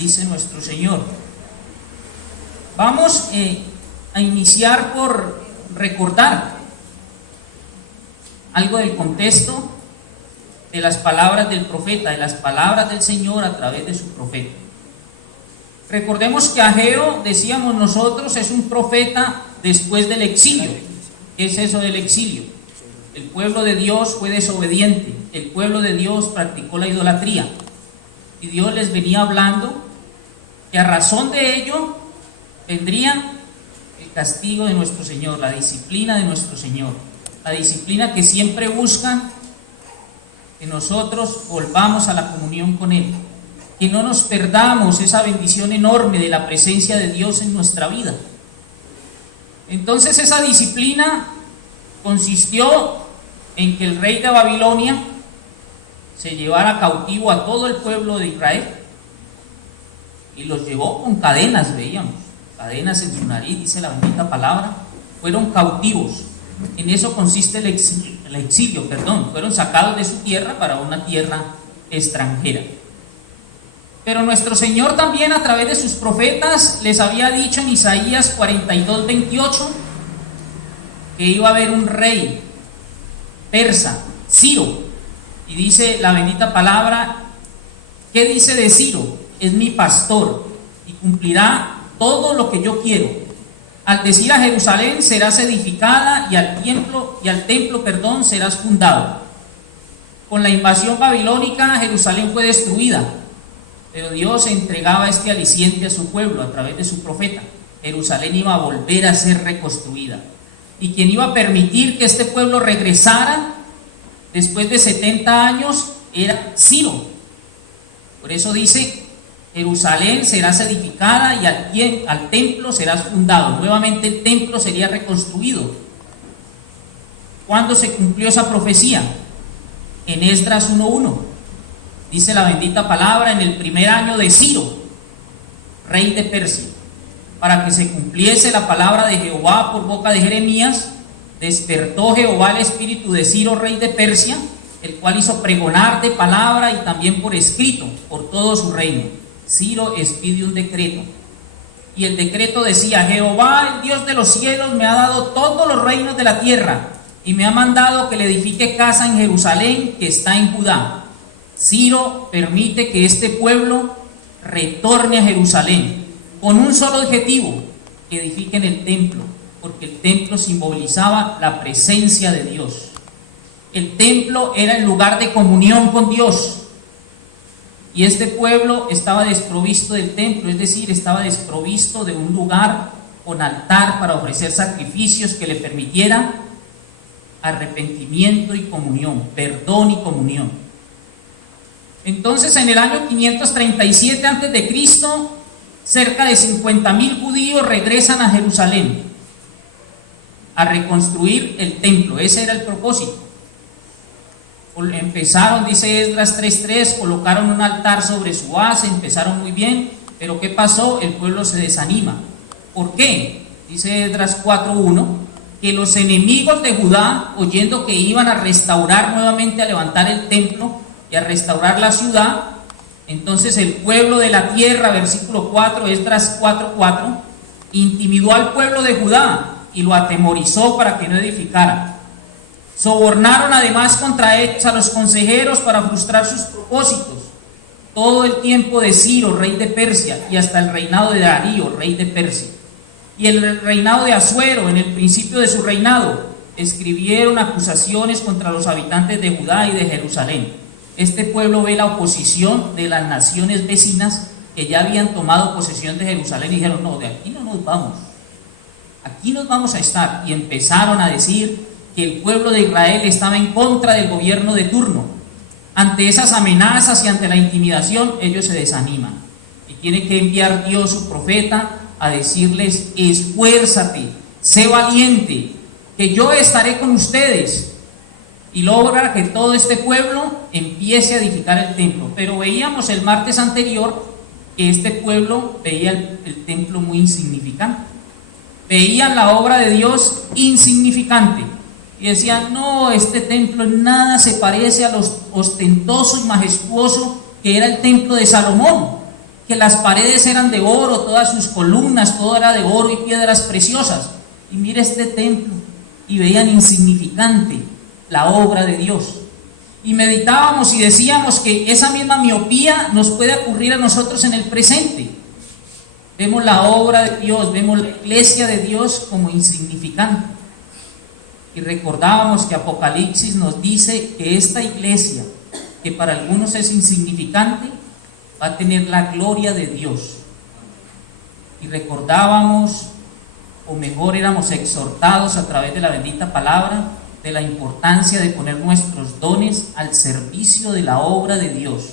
dice nuestro Señor. Vamos a iniciar por recordar algo del contexto de las palabras del profeta, de las palabras del Señor a través de su profeta. Recordemos que Ageo, decíamos nosotros, es un profeta después del exilio. ¿Qué es eso del exilio? El pueblo de Dios fue desobediente, el pueblo de Dios practicó la idolatría, y Dios les venía hablando que a razón de ello vendría el castigo de nuestro Señor, la disciplina de nuestro Señor, la disciplina que siempre busca que nosotros volvamos a la comunión con Él, que no nos perdamos esa bendición enorme de la presencia de Dios en nuestra vida. Entonces esa disciplina consistió en que el rey de Babilonia se llevara cautivo a todo el pueblo de Israel y los llevó con cadenas, veíamos, cadenas en su nariz, dice la bendita palabra, fueron cautivos. En eso consiste el exilio, fueron sacados de su tierra para una tierra extranjera. Pero nuestro Señor también a través de sus profetas les había dicho en Isaías 42:28 que iba a haber un rey persa, Ciro, y dice la bendita palabra, ¿qué dice de Ciro? Es mi pastor y cumplirá todo lo que yo quiero. Al decir a Jerusalén serás edificada y al templo, serás fundado. Con la invasión babilónica Jerusalén fue destruida, pero Dios entregaba este aliciente a su pueblo a través de su profeta. Jerusalén iba a volver a ser reconstruida, y quien iba a permitir que este pueblo regresara después de 70 años era Ciro. Por eso dice, Jerusalén serás edificada y al templo serás fundado. Nuevamente el templo sería reconstruido. ¿Cuándo se cumplió esa profecía? En Esdras 1:1. Dice la bendita palabra, en el primer año de Ciro, rey de Persia, para que se cumpliese la palabra de Jehová por boca de Jeremías, despertó Jehová el espíritu de Ciro, rey de Persia, el cual hizo pregonar de palabra y también por escrito por todo su reino. Ciro expide un decreto, y el decreto decía, Jehová, el Dios de los cielos, me ha dado todos los reinos de la tierra, y me ha mandado que le edifique casa en Jerusalén, que está en Judá. Ciro permite que este pueblo retorne a Jerusalén, con un solo objetivo, que edifiquen el templo, porque el templo simbolizaba la presencia de Dios. El templo era el lugar de comunión con Dios. Y este pueblo estaba desprovisto del templo, es decir, estaba desprovisto de un lugar con altar para ofrecer sacrificios que le permitieran arrepentimiento y comunión, perdón y comunión. Entonces, en el año 537 a.C., cerca de 50,000 judíos regresan a Jerusalén a reconstruir el templo. Ese era el propósito. Empezaron, dice Esdras 3:3, colocaron un altar sobre su base, empezaron muy bien, pero ¿qué pasó? El pueblo se desanima. ¿Por qué? Dice Esdras 4:1, que los enemigos de Judá, oyendo que iban a restaurar nuevamente, a levantar el templo y a restaurar la ciudad, entonces el pueblo de la tierra, versículo 4, Esdras 4:4, intimidó al pueblo de Judá y lo atemorizó para que no edificara. Sobornaron además contra ellos a los consejeros para frustrar sus propósitos. Todo el tiempo de Ciro, rey de Persia, y hasta el reinado de Darío, rey de Persia, y el reinado de Asuero, en el principio de su reinado, escribieron acusaciones contra los habitantes de Judá y de Jerusalén. Este pueblo ve la oposición de las naciones vecinas que ya habían tomado posesión de Jerusalén y dijeron, no, de aquí no nos vamos, aquí nos vamos a estar, y empezaron a decir que el pueblo de Israel estaba en contra del gobierno de turno. Ante esas amenazas y ante la intimidación, ellos se desaniman y tiene que enviar Dios su profeta a decirles, esfuérzate, sé valiente, que yo estaré con ustedes, y logra que todo este pueblo empiece a edificar el templo. Pero veíamos el martes anterior que este pueblo veía el templo muy insignificante, veían la obra de Dios insignificante, y decían, no, este templo en nada se parece a lo ostentoso y majestuoso que era el templo de Salomón, que las paredes eran de oro, todas sus columnas, todo era de oro y piedras preciosas. Y mira este templo, y veían insignificante la obra de Dios. Y meditábamos y decíamos que esa misma miopía nos puede ocurrir a nosotros en el presente. Vemos la obra de Dios, vemos la iglesia de Dios como insignificante. Y recordábamos que Apocalipsis nos dice que esta iglesia, que para algunos es insignificante, va a tener la gloria de Dios. Y recordábamos, o mejor éramos exhortados a través de la bendita palabra, de la importancia de poner nuestros dones al servicio de la obra de Dios,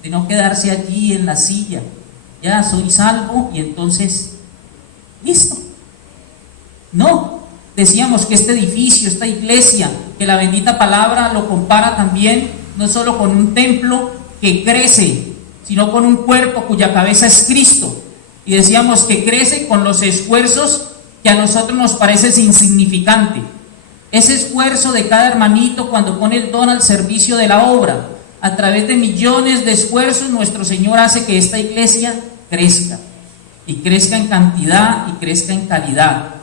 de no quedarse allí en la silla, ya soy salvo y entonces listo. No, decíamos que este edificio, esta iglesia, que la bendita palabra lo compara también no solo con un templo que crece, sino con un cuerpo cuya cabeza es Cristo. Y decíamos que crece con los esfuerzos que a nosotros nos parece insignificante. Ese esfuerzo de cada hermanito cuando pone el don al servicio de la obra, a través de millones de esfuerzos, nuestro Señor hace que esta iglesia crezca, y crezca en cantidad y crezca en calidad,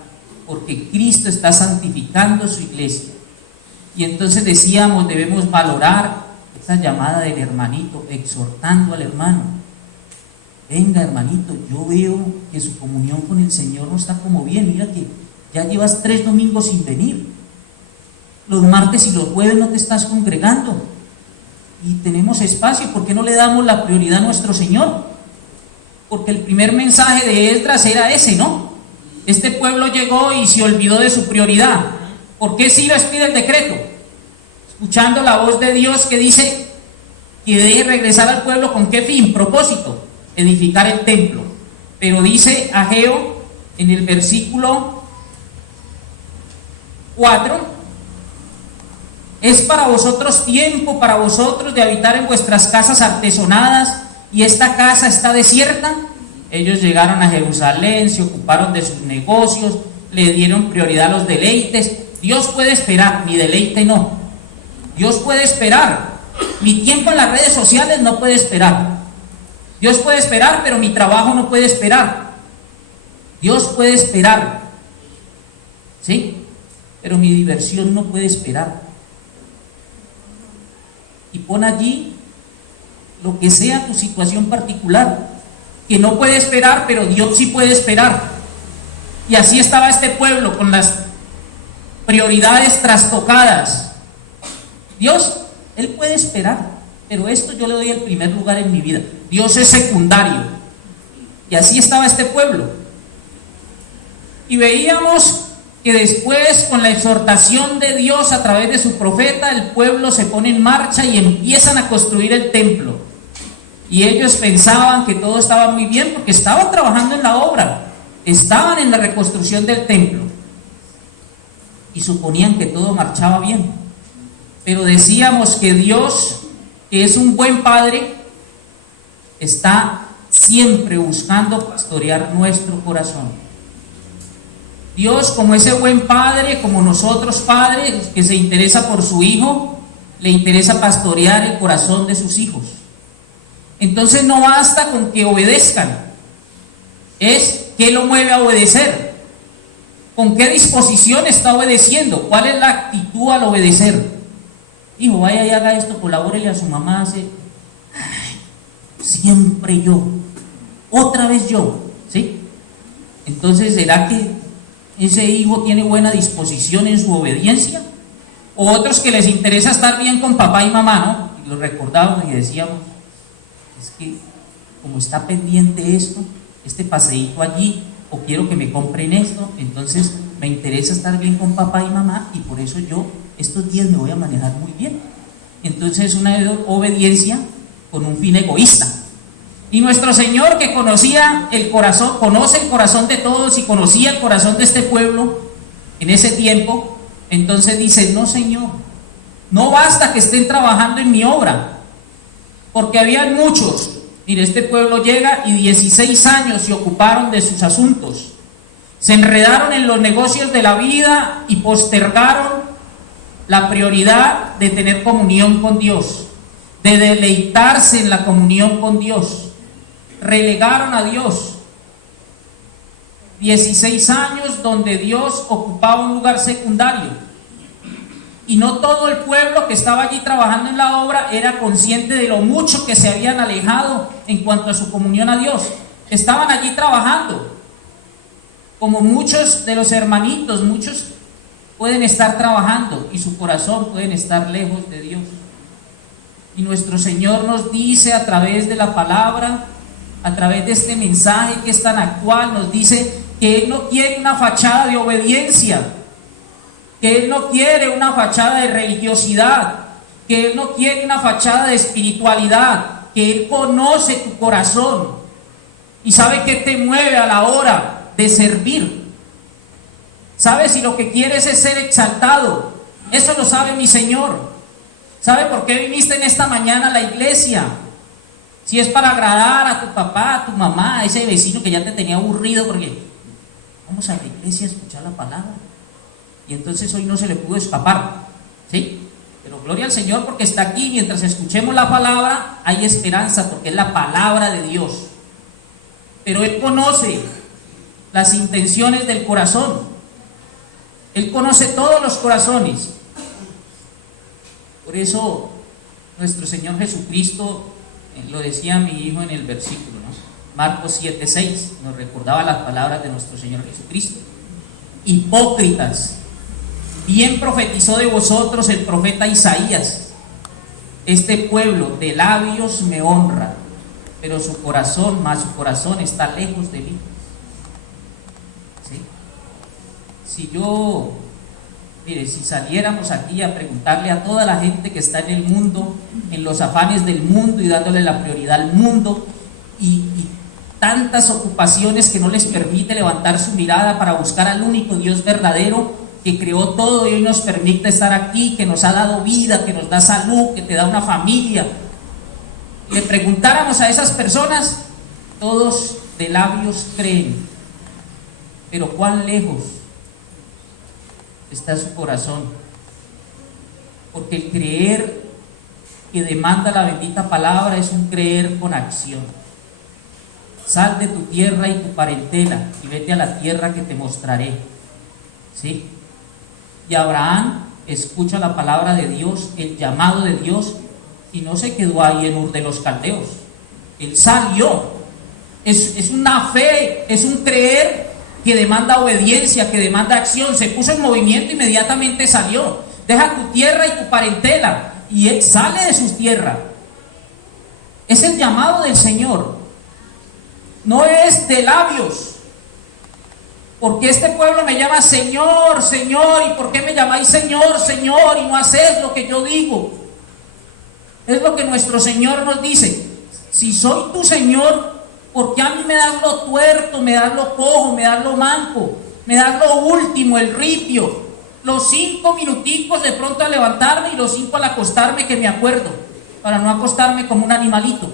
porque Cristo está santificando su iglesia. Y entonces decíamos, debemos valorar esa llamada del hermanito, exhortando al hermano. Venga, hermanito, yo veo que su comunión con el Señor no está como bien, mira que ya llevas 3 domingos sin venir, los martes y los jueves no te estás congregando, y tenemos espacio. ¿Por qué no le damos la prioridad a nuestro Señor? Porque el primer mensaje de Esdras era ese, ¿no? Este pueblo llegó y se olvidó de su prioridad. ¿Por qué Ciro expide el decreto? Escuchando la voz de Dios que dice que debe regresar al pueblo. ¿Con qué fin? Propósito: edificar el templo. Pero dice Ageo en el versículo 4: es para vosotros tiempo, para vosotros de habitar en vuestras casas artesonadas, y esta casa está desierta. Ellos llegaron a Jerusalén, se ocuparon de sus negocios, le dieron prioridad a los deleites. Dios puede esperar, mi deleite no. Dios puede esperar, mi tiempo en las redes sociales no puede esperar. Dios puede esperar, pero mi trabajo no puede esperar. Dios puede esperar, ¿sí? Pero mi diversión no puede esperar. Y pon allí lo que sea tu situación particular, que no puede esperar, pero Dios sí puede esperar. Y así estaba este pueblo, con las prioridades trastocadas. Dios, Él puede esperar, pero esto yo le doy el primer lugar en mi vida. Dios es secundario. Y así estaba este pueblo. Y veíamos que después, con la exhortación de Dios a través de su profeta, el pueblo se pone en marcha y empiezan a construir el templo. Y ellos pensaban que todo estaba muy bien porque estaban trabajando en la obra, estaban en la reconstrucción del templo y suponían que todo marchaba bien. Pero decíamos que Dios, que es un buen padre, está siempre buscando pastorear nuestro corazón. Dios, como ese buen padre, como nosotros padres, que se interesa por su hijo, le interesa pastorear el corazón de sus hijos. Entonces no basta con que obedezcan, es qué lo mueve a obedecer, con qué disposición está obedeciendo, cuál es la actitud al obedecer. Hijo, vaya y haga esto, colabórele a su mamá, siempre yo, otra vez yo, ¿sí? Entonces, ¿será que ese hijo tiene buena disposición en su obediencia? O otros que les interesa estar bien con papá y mamá, ¿no? Y lo recordábamos y decíamos, es que como está pendiente esto, este paseíto allí, o quiero que me compren esto, entonces me interesa estar bien con papá y mamá, y por eso yo estos días me voy a manejar muy bien. Entonces es una obediencia con un fin egoísta. Y nuestro Señor, que conocía el corazón, conoce el corazón de todos y conocía el corazón de este pueblo en ese tiempo, entonces dice, no, Señor, no basta que estén trabajando en mi obra, porque habían muchos. Mire, este pueblo llega y 16 años se ocuparon de sus asuntos, se enredaron en los negocios de la vida y postergaron la prioridad de tener comunión con Dios, de deleitarse en la comunión con Dios. relegaron a Dios. 16 años donde Dios ocupaba un lugar secundario. Y no todo el pueblo que estaba allí trabajando en la obra era consciente de lo mucho que se habían alejado en cuanto a su comunión a Dios. Estaban allí trabajando, como muchos de los hermanitos, muchos pueden estar trabajando y su corazón pueden estar lejos de Dios. Y nuestro Señor nos dice a través de la palabra, a través de este mensaje que es tan actual, nos dice que Él no quiere una fachada de obediencia, que Él no quiere una fachada de religiosidad, que Él no quiere una fachada de espiritualidad, que Él conoce tu corazón y sabe qué te mueve a la hora de servir. Sabe si lo que quieres es ser exaltado. Eso lo sabe mi Señor. ¿Sabe por qué viniste en esta mañana a la iglesia? Si es para agradar a tu papá, a tu mamá, a ese vecino que ya te tenía aburrido porque vamos a la iglesia a escuchar la palabra. Y entonces hoy no se le pudo escapar, ¿sí? Pero gloria al Señor porque está aquí. Mientras escuchemos la palabra hay esperanza porque es la palabra de Dios. Pero Él conoce las intenciones del corazón. Él conoce todos los corazones. Por eso nuestro Señor Jesucristo, lo decía mi hijo en el versículo, ¿no? Marcos 7:6, nos recordaba las palabras de nuestro Señor Jesucristo. Hipócritas, bien profetizó de vosotros el profeta Isaías: este pueblo de labios me honra, pero su corazón está lejos de mí. ¿Sí? Si saliéramos aquí a preguntarle a toda la gente que está en el mundo, en los afanes del mundo y dándole la prioridad al mundo y tantas ocupaciones que no les permite levantar su mirada para buscar al único Dios verdadero que creó todo y hoy nos permite estar aquí, que nos ha dado vida, que nos da salud, que te da una familia, le preguntáramos a esas personas, todos de labios creen, pero ¿cuán lejos está su corazón? Porque el creer que demanda la bendita palabra es un creer con acción. Sal de tu tierra y tu parentela y vete a la tierra que te mostraré. ¿Sí? Y Abraham escucha la palabra de Dios, el llamado de Dios, y no se quedó ahí en Ur de los Caldeos. Él salió. Es una fe, es un creer que demanda obediencia, que demanda acción. Se puso en movimiento, inmediatamente salió. Deja tu tierra y tu parentela, y él sale de su tierra. Es el llamado del Señor. No es de labios. Porque este pueblo me llama Señor, Señor. ¿Y por qué me llamáis Señor, Señor? Y no hacéis lo que yo digo. Es lo que nuestro Señor nos dice. Si soy tu Señor, ¿por qué a mí me das lo tuerto, me das lo cojo, me das lo manco, me das lo último, el ripio? Los 5 minuticos de pronto a levantarme y los 5 al acostarme que me acuerdo, para no acostarme como un animalito.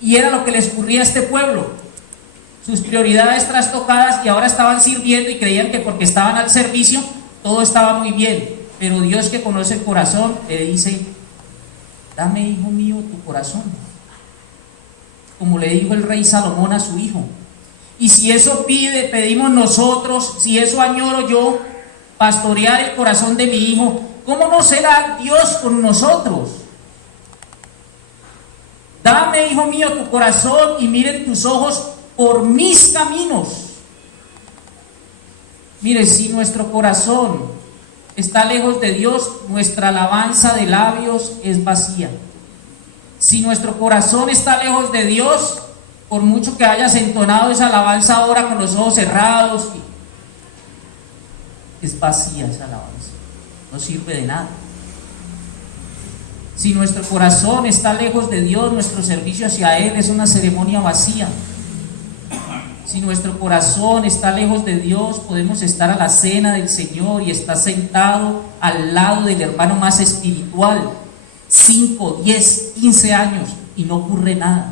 Y era lo que les ocurría a este pueblo. Sus prioridades trastocadas, y ahora estaban sirviendo y creían que porque estaban al servicio todo estaba muy bien. Pero Dios, que conoce el corazón, le dice: dame, hijo mío, tu corazón, como le dijo el rey Salomón a su hijo. Y si eso pedimos nosotros, si eso añoro yo, pastorear el corazón de mi hijo, ¿cómo no será Dios con nosotros? Dame, hijo mío, tu corazón y miren tus ojos por mis caminos. Mire, si nuestro corazón está lejos de Dios, nuestra alabanza de labios es vacía. Si nuestro corazón está lejos de Dios, por mucho que hayas entonado esa alabanza ahora con los ojos cerrados, es vacía esa alabanza, no sirve de nada. Si nuestro corazón está lejos de Dios, nuestro servicio hacia Él es una ceremonia vacía. Si nuestro corazón está lejos de Dios, podemos estar a la cena del Señor y estar sentado al lado del hermano más espiritual, 5, 10, 15 años, y no ocurre nada.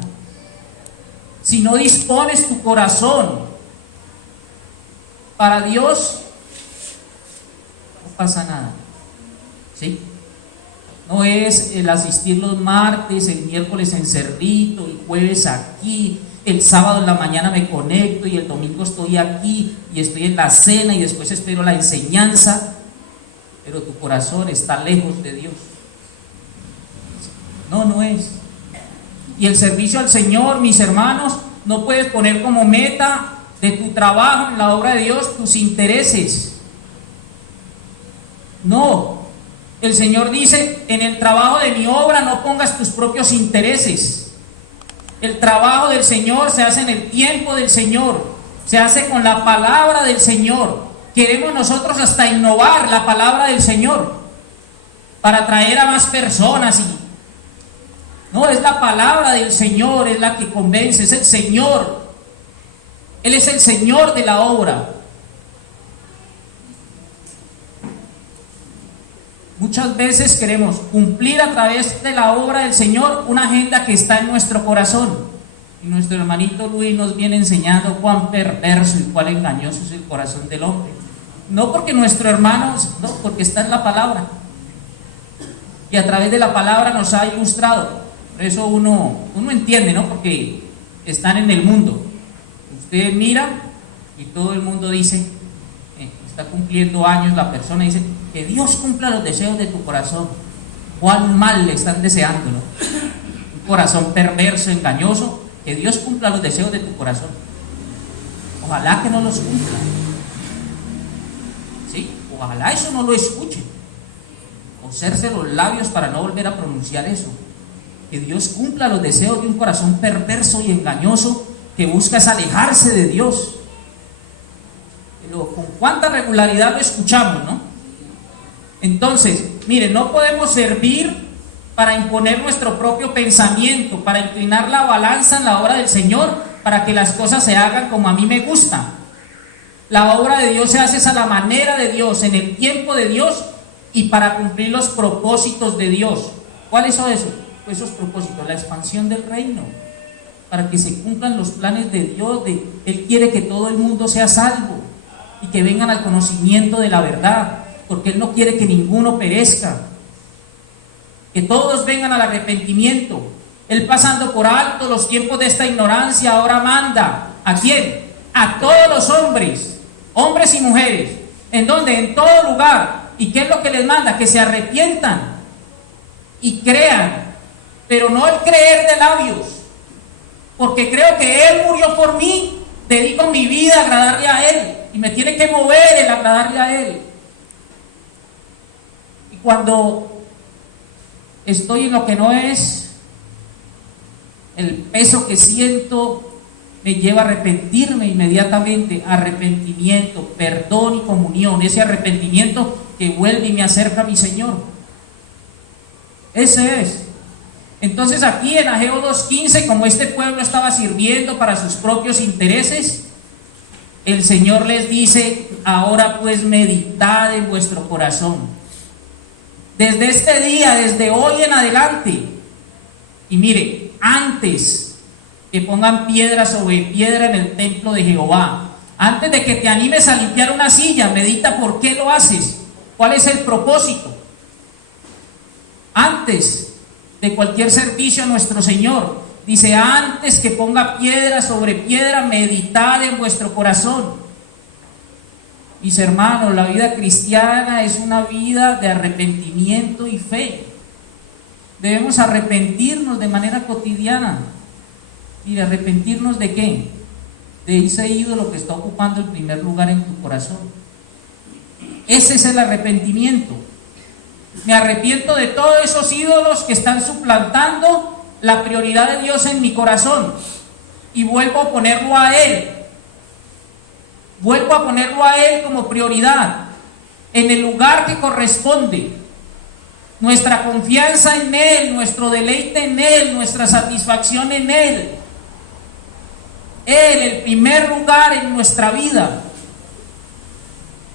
Si no dispones tu corazón para Dios, no pasa nada. ¿Sí? No es el asistir los martes, el miércoles en Cerrito, el jueves aquí, el sábado en la mañana me conecto y el domingo estoy aquí y estoy en la cena y después espero la enseñanza, pero tu corazón está lejos de Dios. No, no es. Y el servicio al Señor, mis hermanos, no puedes poner como meta de tu trabajo en la obra de Dios tus intereses. No. El Señor dice, en el trabajo de mi obra no pongas tus propios intereses. El trabajo del Señor se hace en el tiempo del Señor, se hace con la palabra del Señor. Queremos nosotros hasta innovar la palabra del Señor para atraer a más personas. No, es la palabra del Señor, es la que convence, es el Señor. Él es el Señor de la obra. Muchas veces queremos cumplir a través de la obra del Señor una agenda que está en nuestro corazón. Y nuestro hermanito Luis nos viene enseñando cuán perverso y cuán engañoso es el corazón del hombre. No porque nuestro hermano, no, porque está en la palabra. Y a través de la palabra nos ha ilustrado. Por eso uno entiende, ¿no? Porque están en el mundo. Usted mira y todo el mundo dice, está cumpliendo años la persona, dice, que Dios cumpla los deseos de tu corazón. Cuán mal le están deseando, ¿no? Un corazón perverso, engañoso, que Dios cumpla los deseos de tu corazón. Ojalá que no los cumpla. ¿Sí? Ojalá eso no lo escuche. Coserse los labios para no volver a pronunciar eso. Que Dios cumpla los deseos de un corazón perverso y engañoso que busca es alejarse de Dios. Pero con cuánta regularidad lo escuchamos, ¿no? Entonces, miren, no podemos servir para imponer nuestro propio pensamiento, para inclinar la balanza en la obra del Señor, para que las cosas se hagan como a mí me gusta. La obra de Dios se hace a la manera de Dios, en el tiempo de Dios y para cumplir los propósitos de Dios. ¿Cuáles son esos? Pues esos propósitos, la expansión del reino, para que se cumplan los planes de Dios. Él quiere que todo el mundo sea salvo y que vengan al conocimiento de la verdad, porque Él no quiere que ninguno perezca, que todos vengan al arrepentimiento. Él, pasando por alto los tiempos de esta ignorancia, ahora manda ¿a quién? A todos los hombres, hombres y mujeres. ¿En dónde? En todo lugar. ¿Y qué es lo que les manda? Que se arrepientan y crean, pero no el creer de labios, porque creo que Él murió por mí, dedico mi vida a agradarle a Él y me tiene que mover el agradarle a Él. Y cuando estoy en lo que no es, el peso que siento me lleva a arrepentirme inmediatamente. Arrepentimiento, perdón y comunión. Ese arrepentimiento que vuelve y me acerca a mi Señor. Ese es. Entonces aquí en Ageo 2:15, como este pueblo estaba sirviendo para sus propios intereses, el Señor les dice: ahora pues meditad en vuestro corazón. Desde este día, desde hoy en adelante. Y mire, antes que pongan piedra sobre piedra en el templo de Jehová, antes de que te animes a limpiar una silla, medita por qué lo haces, cuál es el propósito. Antes de cualquier servicio a nuestro Señor, dice: antes que ponga piedra sobre piedra, meditad en vuestro corazón. Mis hermanos, la vida cristiana es una vida de arrepentimiento y fe. Debemos arrepentirnos de manera cotidiana. Mira, ¿arrepentirnos de qué? De ese ídolo que está ocupando el primer lugar en tu corazón. Ese es el arrepentimiento. Me arrepiento de todos esos ídolos que están suplantando la prioridad de Dios en mi corazón y vuelvo a ponerlo a Él. Vuelvo a ponerlo a Él como prioridad, en el lugar que corresponde. Nuestra confianza en Él, nuestro deleite en Él, nuestra satisfacción en Él. Él, el primer lugar en nuestra vida.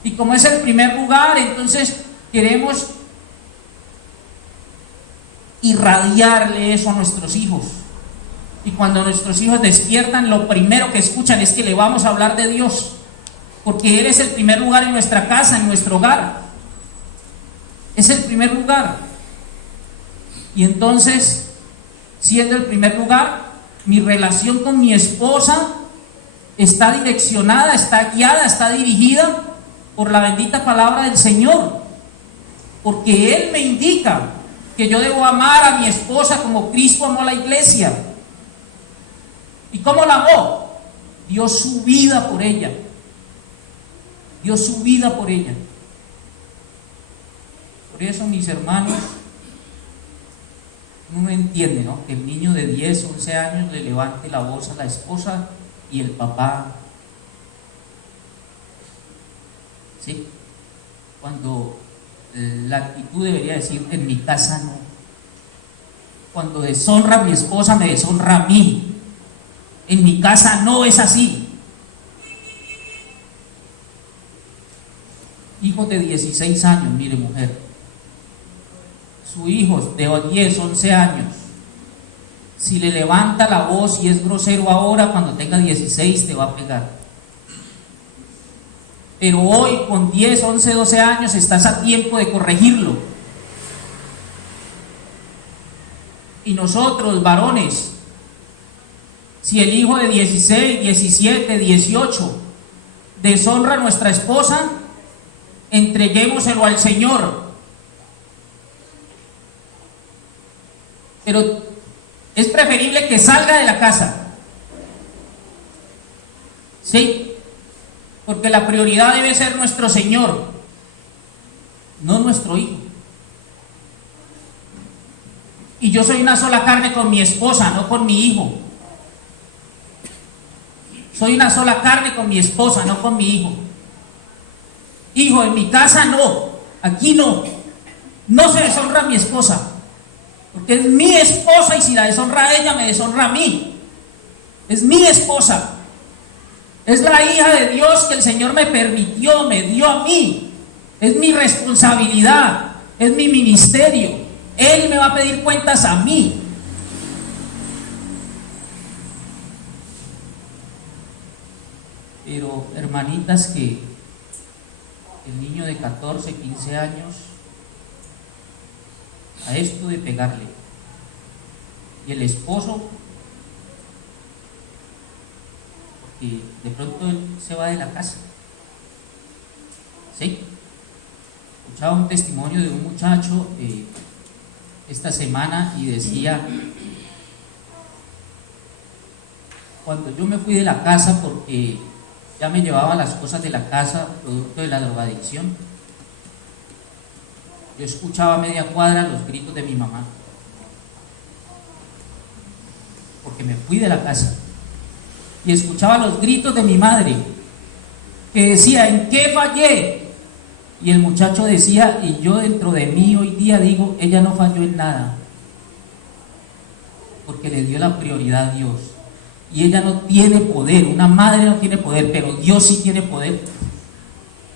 Y como es el primer lugar, entonces queremos irradiarle eso a nuestros hijos. Y cuando nuestros hijos despiertan, lo primero que escuchan es que le vamos a hablar de Dios, porque Él es el primer lugar en nuestra casa, en nuestro hogar. Es el primer lugar. Y entonces, siendo el primer lugar, mi relación con mi esposa está direccionada, está guiada, está dirigida por la bendita palabra del Señor, porque Él me indica que yo debo amar a mi esposa como Cristo amó a la iglesia. ¿Y cómo la amó? Dio su vida por ella. Dio su vida por ella. Por eso, mis hermanos, uno entiende, ¿no?, que el niño de 10, 11 años le levante la voz a la esposa y el papá, ¿sí?, cuando la actitud debería decir: en mi casa no. Cuando deshonra a mi esposa, me deshonra a mí. En mi casa no es así. Hijos de 16 años, mire, mujer, su hijo de 10, 11 años, si le levanta la voz y es grosero ahora, cuando tenga 16 te va a pegar. Pero hoy, con 10, 11, 12 años, estás a tiempo de corregirlo. Y nosotros, varones, si el hijo de 16, 17, 18 deshonra a nuestra esposa, entreguémoselo al Señor. Pero es preferible que salga de la casa, ¿sí?, porque la prioridad debe ser nuestro Señor, no nuestro hijo. Y yo soy una sola carne con mi esposa, no con mi hijo. Soy una sola carne con mi esposa, no con mi hijo. Hijo, en mi casa no, aquí no. No se deshonra a mi esposa, porque es mi esposa, y si la deshonra a ella, me deshonra a mí. Es mi esposa. Es la hija de Dios que el Señor me permitió, me dio a mí. Es mi responsabilidad, es mi ministerio. Él me va a pedir cuentas a mí. Pero, hermanitas, que el niño de 14, 15 años, a esto de pegarle, y el esposo, porque de pronto él se va de la casa, ¿sí? Escuchaba un testimonio de un muchacho esta semana y decía: cuando yo me fui de la casa porque ya me llevaba las cosas de la casa, producto de la drogadicción, yo escuchaba a media cuadra los gritos de mi mamá, porque me fui de la casa, y escuchaba los gritos de mi madre, que decía: ¿en qué fallé? Y el muchacho decía, y yo dentro de mí hoy día digo: ella no falló en nada, porque le dio la prioridad a Dios. Y ella no tiene poder, una madre no tiene poder, pero Dios sí tiene poder.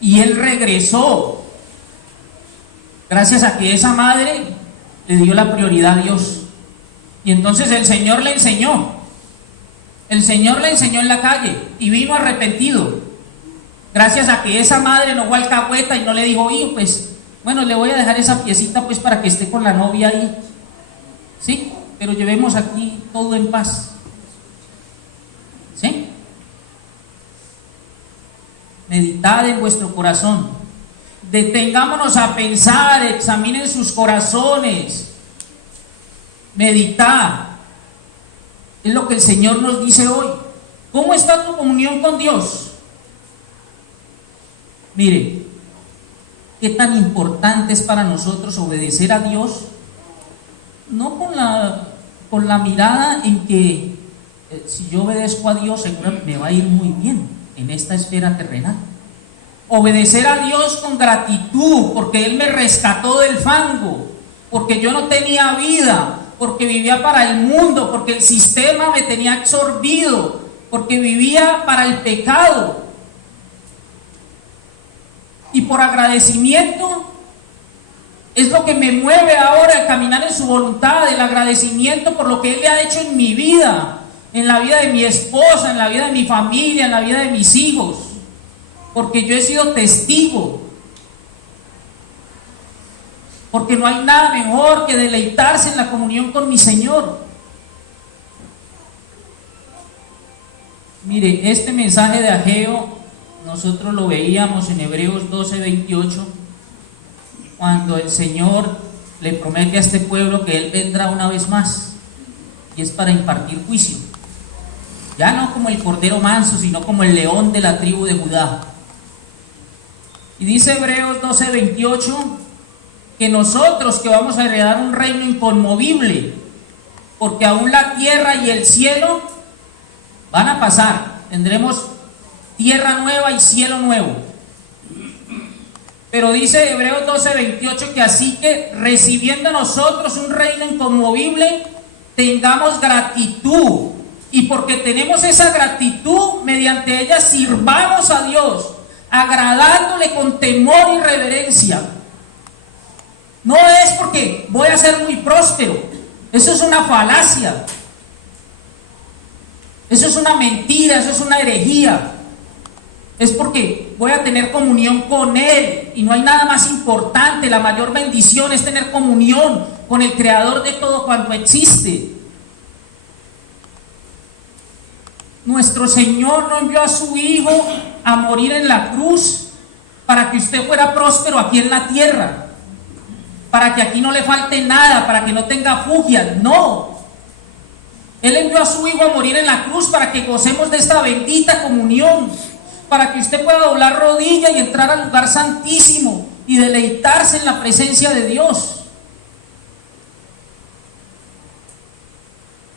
Y él regresó gracias a que esa madre le dio la prioridad a Dios. Y entonces el Señor le enseñó en la calle, y vino arrepentido, gracias a que esa madre no fue alcahueta y no le dijo: hijo, pues bueno, le voy a dejar esa piecita pues para que esté con la novia ahí, sí, pero llevemos aquí todo en paz. ¿Sí? Meditad en vuestro corazón. Detengámonos a pensar, examinen sus corazones. Meditad. Es lo que el Señor nos dice hoy. ¿Cómo está tu comunión con Dios? Mire, qué tan importante es para nosotros obedecer a Dios, no con la mirada en que si yo obedezco a Dios, seguramente me va a ir muy bien en esta esfera terrenal. Obedecer a Dios con gratitud, porque Él me rescató del fango, porque yo no tenía vida, porque vivía para el mundo, porque el sistema me tenía absorbido, porque vivía para el pecado. Y por agradecimiento es lo que me mueve ahora a caminar en su voluntad, el agradecimiento por lo que Él le ha hecho en mi vida, en la vida de mi esposa, en la vida de mi familia, en la vida de mis hijos, porque yo he sido testigo. porque no hay nada mejor que deleitarse en la comunión con mi Señor. Mire, este mensaje de Ageo nosotros lo veíamos en Hebreos 12:28, cuando el Señor le promete a este pueblo que Él vendrá una vez más, y es para impartir juicio, ya no como el cordero manso, sino como el león de la tribu de Judá. Y dice Hebreos 12:28 que nosotros que vamos a heredar un reino inconmovible, porque aún la tierra y el cielo van a pasar, tendremos tierra nueva y cielo nuevo. Pero dice Hebreos 12:28 que así que recibiendo nosotros un reino inconmovible, tengamos gratitud, y porque tenemos esa gratitud, mediante ella sirvamos a Dios, agradándole con temor y reverencia. No es porque voy a ser muy próspero, eso es una falacia, eso es una mentira, eso es una herejía. Es porque voy a tener comunión con Él, y no hay nada más importante. La mayor bendición es tener comunión con el Creador de todo cuanto existe. Nuestro Señor no envió a su Hijo a morir en la cruz para que usted fuera próspero aquí en la tierra, para que aquí no le falte nada, para que no tenga fugia. No, Él envió a su Hijo a morir en la cruz para que gocemos de esta bendita comunión, para que usted pueda doblar rodilla y entrar al lugar santísimo y deleitarse en la presencia de Dios.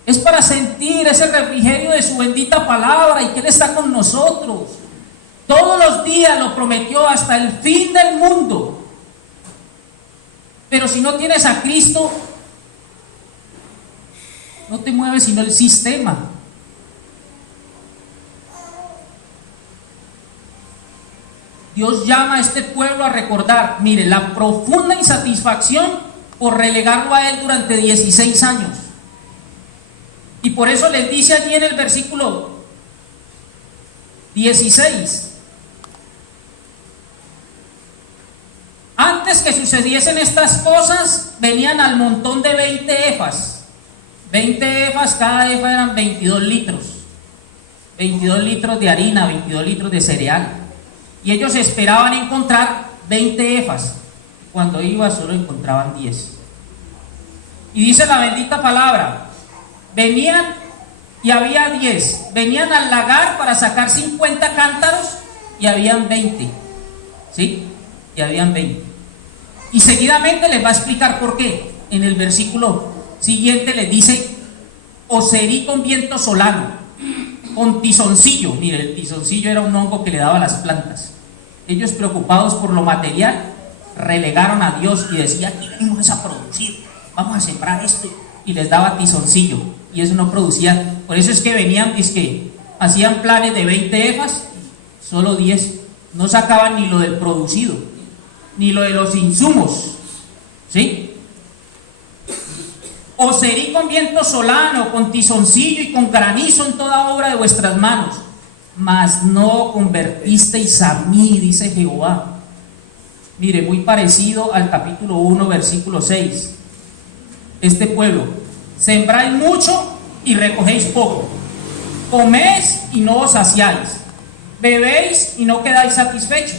Es para sentir ese refrigerio de su bendita palabra y que Él está con nosotros. Todos los días lo prometió hasta el fin del mundo. Pero si no tienes a Cristo, no te mueve sino el sistema. Dios llama a este pueblo a recordar, mire, la profunda insatisfacción por relegarlo a Él durante 16 años. Y por eso les dice allí en el versículo 16: antes que sucediesen estas cosas, venían al montón de 20 efas. 20 efas, cada efa eran 22 litros. 22 litros de harina, 22 litros de cereal. Y ellos esperaban encontrar 20 efas. Cuando iba solo encontraban 10. Y dice la bendita palabra: venían y había 10. Venían al lagar para sacar 50 cántaros y habían 20. ¿Sí? Y habían 20. Y seguidamente les va a explicar por qué. En el versículo siguiente les dice: os herí con viento solano, con tizoncillo. Mire, el tizoncillo era un hongo que le daba a las plantas. Ellos, preocupados por lo material, relegaron a Dios y decían: aquí venimos a producir, vamos a sembrar esto. Y les daba tizoncillo, y eso no producía. Por eso es que venían, hacían planes de 20 efas, solo 10. No sacaban ni lo del producido, ni lo de los insumos. ¿Sí? Os herí con viento solano, con tizoncillo y con granizo en toda obra de vuestras manos, mas no convertisteis a mí, dice Jehová. Mire, muy parecido al capítulo 1, versículo 6. Este pueblo: sembráis mucho y recogéis poco, coméis y no os saciáis, bebéis y no quedáis satisfechos,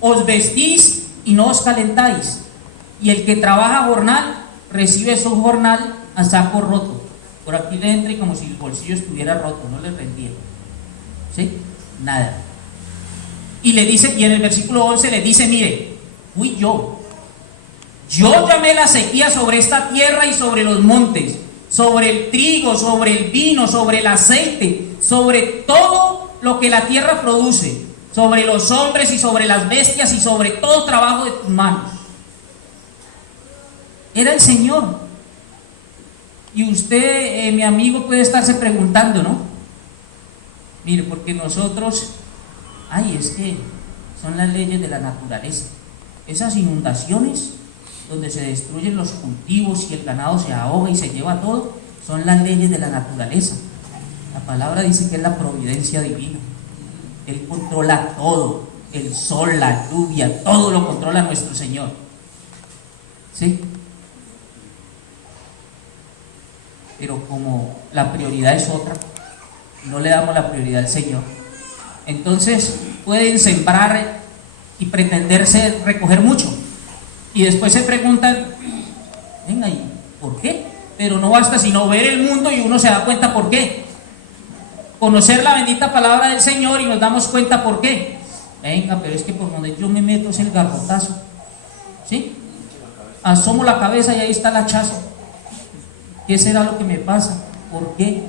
os vestís y no os calentáis, y el que trabaja jornal recibe su jornal a saco roto. Por aquí le entra y como si el bolsillo estuviera roto, no le rendía. ¿Sí? Nada. Y le dice, y en el versículo 11 le dice: mire, fui yo llamé la sequía sobre esta tierra y sobre los montes, sobre el trigo, sobre el vino, sobre el aceite, sobre todo lo que la tierra produce, sobre los hombres y sobre las bestias y sobre todo trabajo de tus manos. Era el Señor. Y usted, mi amigo, puede estarse preguntando, ¿no? Mire, porque nosotros, es que son las leyes de la naturaleza. Esas inundaciones donde se destruyen los cultivos y el ganado se ahoga y se lleva todo, son las leyes de la naturaleza. La palabra dice que es la providencia divina. Él controla todo, el sol, la lluvia, todo lo controla nuestro Señor. ¿sí? Pero como la prioridad es otra, no le damos la prioridad al Señor, entonces pueden sembrar y pretenderse recoger mucho, y después se preguntan, venga, ¿y por qué? Pero no basta sino ver el mundo y uno se da cuenta por qué. Conocer la bendita palabra del Señor y nos damos cuenta por qué. Venga, pero es que por donde yo me meto es el garrotazo, ¿sí? Asomo la cabeza y ahí está el hachazo. ¿Qué será lo que me pasa? ¿Por qué?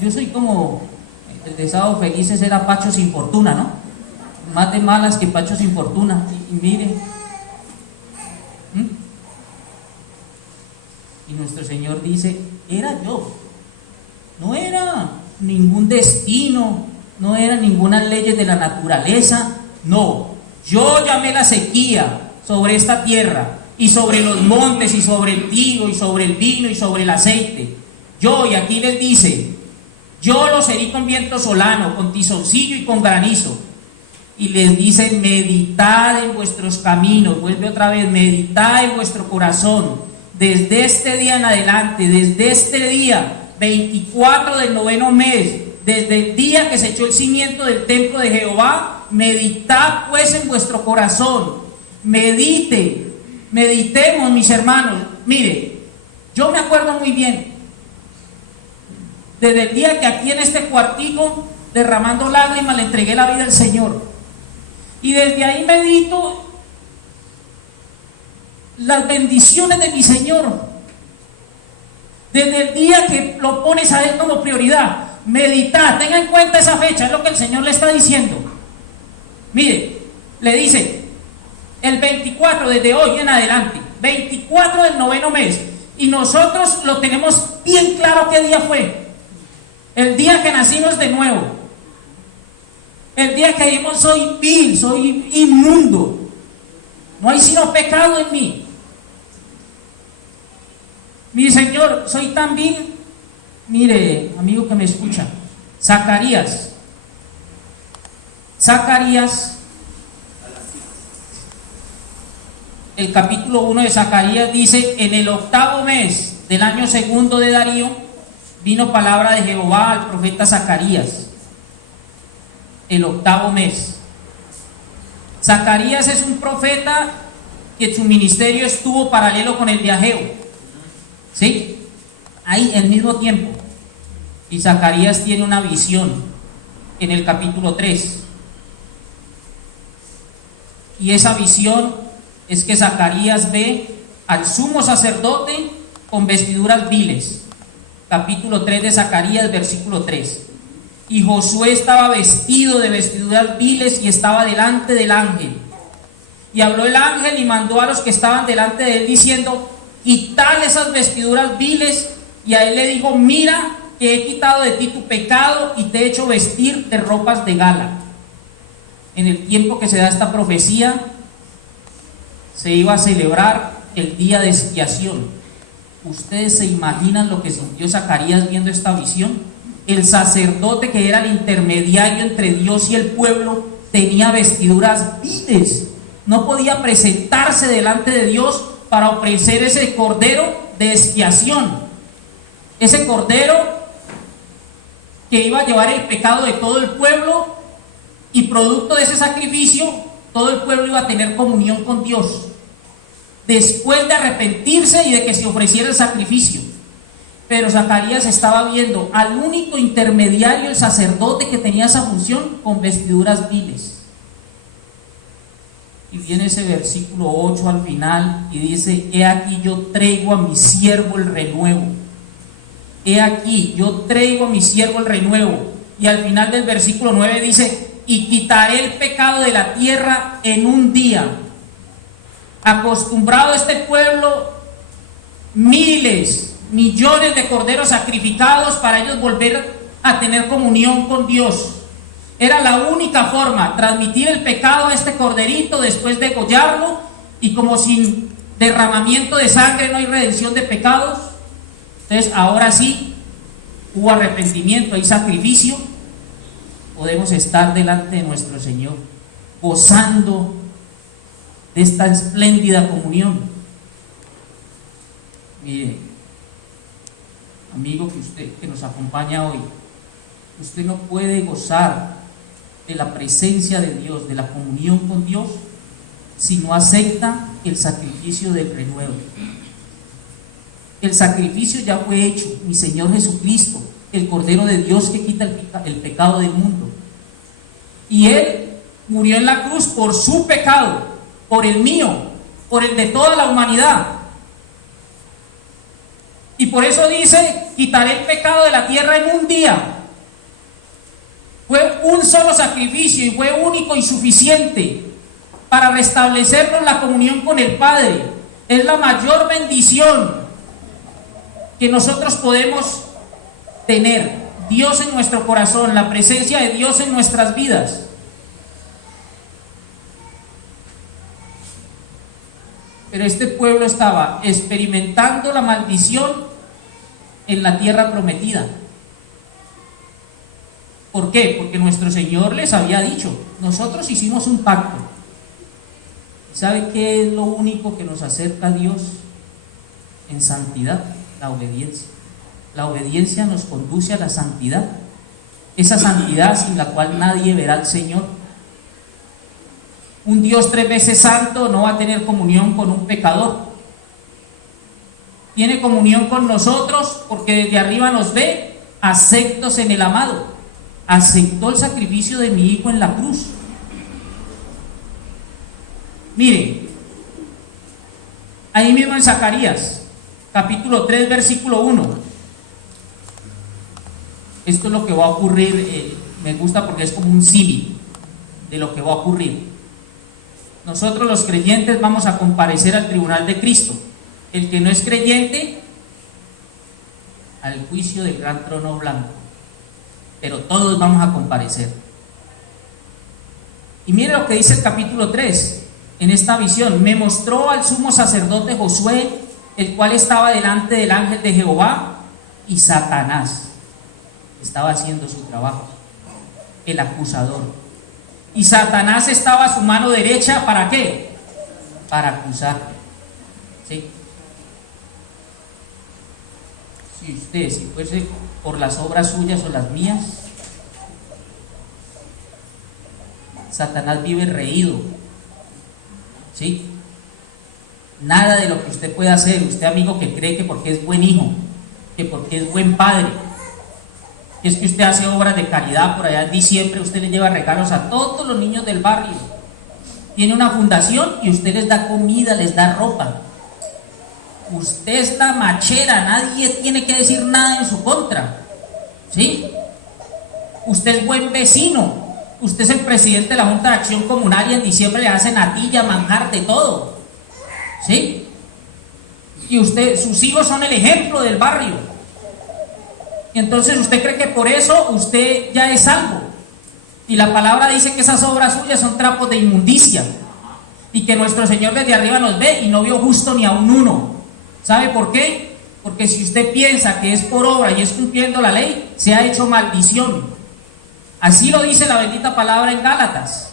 Yo soy como el de Sábado Felices, era Pacho sin fortuna, ¿no? Más de malas que Pacho sin fortuna. Y miren, y nuestro Señor dice, era yo, no era ningún destino, no eran ninguna leyes de la naturaleza, no, yo llamé la sequía sobre esta tierra, y sobre los montes, y sobre el trigo, y sobre el vino, y sobre el aceite. Yo, y aquí les dice, yo los herí con viento solano, con tizoncillo y con granizo. Y les dice, meditad en vuestros caminos, vuelve otra vez, meditad en vuestro corazón, desde este día en adelante, desde este día 24 del 9º mes, desde el día que se echó el cimiento del templo de Jehová, meditad pues en vuestro corazón, meditemos, mis hermanos. Mire, yo me acuerdo muy bien, desde el día que aquí en este cuartico, derramando lágrimas, le entregué la vida al Señor, y desde ahí medito las bendiciones de mi Señor. Desde el día que lo pones a Él como prioridad, medita, tenga en cuenta esa fecha, es lo que el Señor le está diciendo. Mire, le dice, el 24, desde hoy en adelante, 24 del 9º mes, y nosotros lo tenemos bien claro qué día fue. El día que nacimos de nuevo, el día que dijimos, soy vil, soy inmundo, no hay sino pecado en mí. Mi Señor, soy tan vil. Mire, amigo que me escucha, Zacarías, el capítulo 1 de Zacarías dice, en el 8º mes del año 2 de Darío, vino palabra de Jehová al profeta Zacarías. El 8º mes. Zacarías es un profeta que su ministerio estuvo paralelo con el de Ageo, ¿sí? Ahí al mismo tiempo. Y Zacarías tiene una visión en el capítulo 3. Y esa visión es que Zacarías ve al sumo sacerdote con vestiduras viles. Capítulo 3 de Zacarías, versículo 3. Y Josué estaba vestido de vestiduras viles y estaba delante del ángel. Y habló el ángel y mandó a los que estaban delante de él diciendo, quitad esas vestiduras viles. Y a él le dijo, mira que he quitado de ti tu pecado y te he hecho vestir de ropas de gala. En el tiempo que se da esta profecía, se iba a celebrar el día de expiación. ¿Ustedes se imaginan lo que sintió Zacarías viendo esta visión? El sacerdote, que era el intermediario entre Dios y el pueblo, tenía vestiduras viles, no podía presentarse delante de Dios para ofrecer ese cordero de expiación, ese cordero que iba a llevar el pecado de todo el pueblo, y producto de ese sacrificio todo el pueblo iba a tener comunión con Dios después de arrepentirse y de que se ofreciera el sacrificio. Pero Zacarías estaba viendo al único intermediario, el sacerdote, que tenía esa función, con vestiduras viles. Y viene ese versículo 8 al final y dice, he aquí yo traigo a mi siervo el renuevo. He aquí yo traigo a mi siervo el renuevo. Y al final del versículo 9 dice, y quitaré el pecado de la tierra en un día. Acostumbrado este pueblo, miles, millones de corderos sacrificados para ellos volver a tener comunión con Dios. Era la única forma, transmitir el pecado a este corderito después de degollarlo, y como sin derramamiento de sangre no hay redención de pecados, entonces ahora sí hubo arrepentimiento, hay sacrificio, podemos estar delante de nuestro Señor, gozando de esta espléndida comunión. Mire, amigo que nos acompaña hoy, usted no puede gozar de la presencia de Dios, de la comunión con Dios, si no acepta el sacrificio del renuevo. El sacrificio ya fue hecho, mi Señor Jesucristo, el Cordero de Dios que quita el pecado del mundo. Y Él murió en la cruz por su pecado, por el mío, por el de toda la humanidad. Y por eso dice, quitaré el pecado de la tierra en un día. Fue un solo sacrificio y fue único y suficiente para restablecernos la comunión con el Padre. Es la mayor bendición que nosotros podemos tener. Dios en nuestro corazón, la presencia de Dios en nuestras vidas. Pero este pueblo estaba experimentando la maldición en la tierra prometida. ¿Por qué? Porque nuestro Señor les había dicho, nosotros hicimos un pacto. ¿Sabe qué es lo único que nos acerca a Dios en santidad? La obediencia. La obediencia nos conduce a la santidad. Esa santidad sin la cual nadie verá al Señor. Un Dios 3 veces santo no va a tener comunión con un pecador. Tiene comunión con nosotros porque desde arriba nos ve aceptos en el amado. Aceptó el sacrificio de mi Hijo en la cruz. Mire, ahí mismo en Zacarías, capítulo 3, versículo 1. Esto es lo que va a ocurrir, me gusta porque es como un símil de lo que va a ocurrir. Nosotros los creyentes vamos a comparecer al tribunal de Cristo. El que no es creyente, al juicio del gran trono blanco. Pero todos vamos a comparecer. Y mire lo que dice el capítulo 3. En esta visión, me mostró al sumo sacerdote Josué, el cual estaba delante del ángel de Jehová, y Satanás estaba haciendo su trabajo, el acusador. Y Satanás estaba a su mano derecha, ¿para qué? Para acusar. ¿Sí? Si fuese por las obras suyas o las mías, Satanás vive reído. ¿Sí? Nada de lo que usted pueda hacer, usted amigo que cree que porque es buen hijo, que porque es buen padre, que es que usted hace obras de caridad, por allá en diciembre usted le lleva regalos a todos los niños del barrio, tiene una fundación y usted les da comida, les da ropa. Usted es la machera, nadie tiene que decir nada en su contra. ¿Sí? Usted es buen vecino. Usted es el presidente de la Junta de Acción Comunal y en diciembre le hacen natilla, manjar, de todo. ¿Sí? Y usted, sus hijos son el ejemplo del barrio. Y entonces usted cree que por eso usted ya es salvo. Y la palabra dice que esas obras suyas son trapos de inmundicia. Y que nuestro Señor desde arriba nos ve y no vio justo ni a un uno. ¿Sabe por qué? Porque si usted piensa que es por obra y es cumpliendo la ley, se ha hecho maldición. Así lo dice la bendita palabra en Gálatas.